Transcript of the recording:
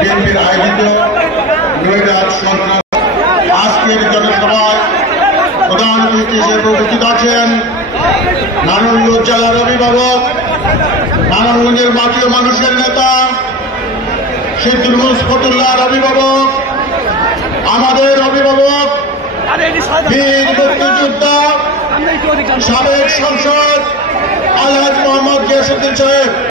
বিএনপির আয়োজিত নয়ডা সরকার আজকের জনসভায় প্রধান অতিথি হিসেবে উপস্থিত আছেন নারায়ণগঞ্জ জেলার অভিভাবক, নারায়ণগঞ্জের মাটি ও মানুষের নেতা সিদ্দুল ফতুল্লাহর অভিভাবক, আমাদের অভিভাবক বীর মুক্তিযোদ্ধা সাবেক সংসদ আলহাজ মোহাম্মদ গিয়াসউদ্দিন সাহেব।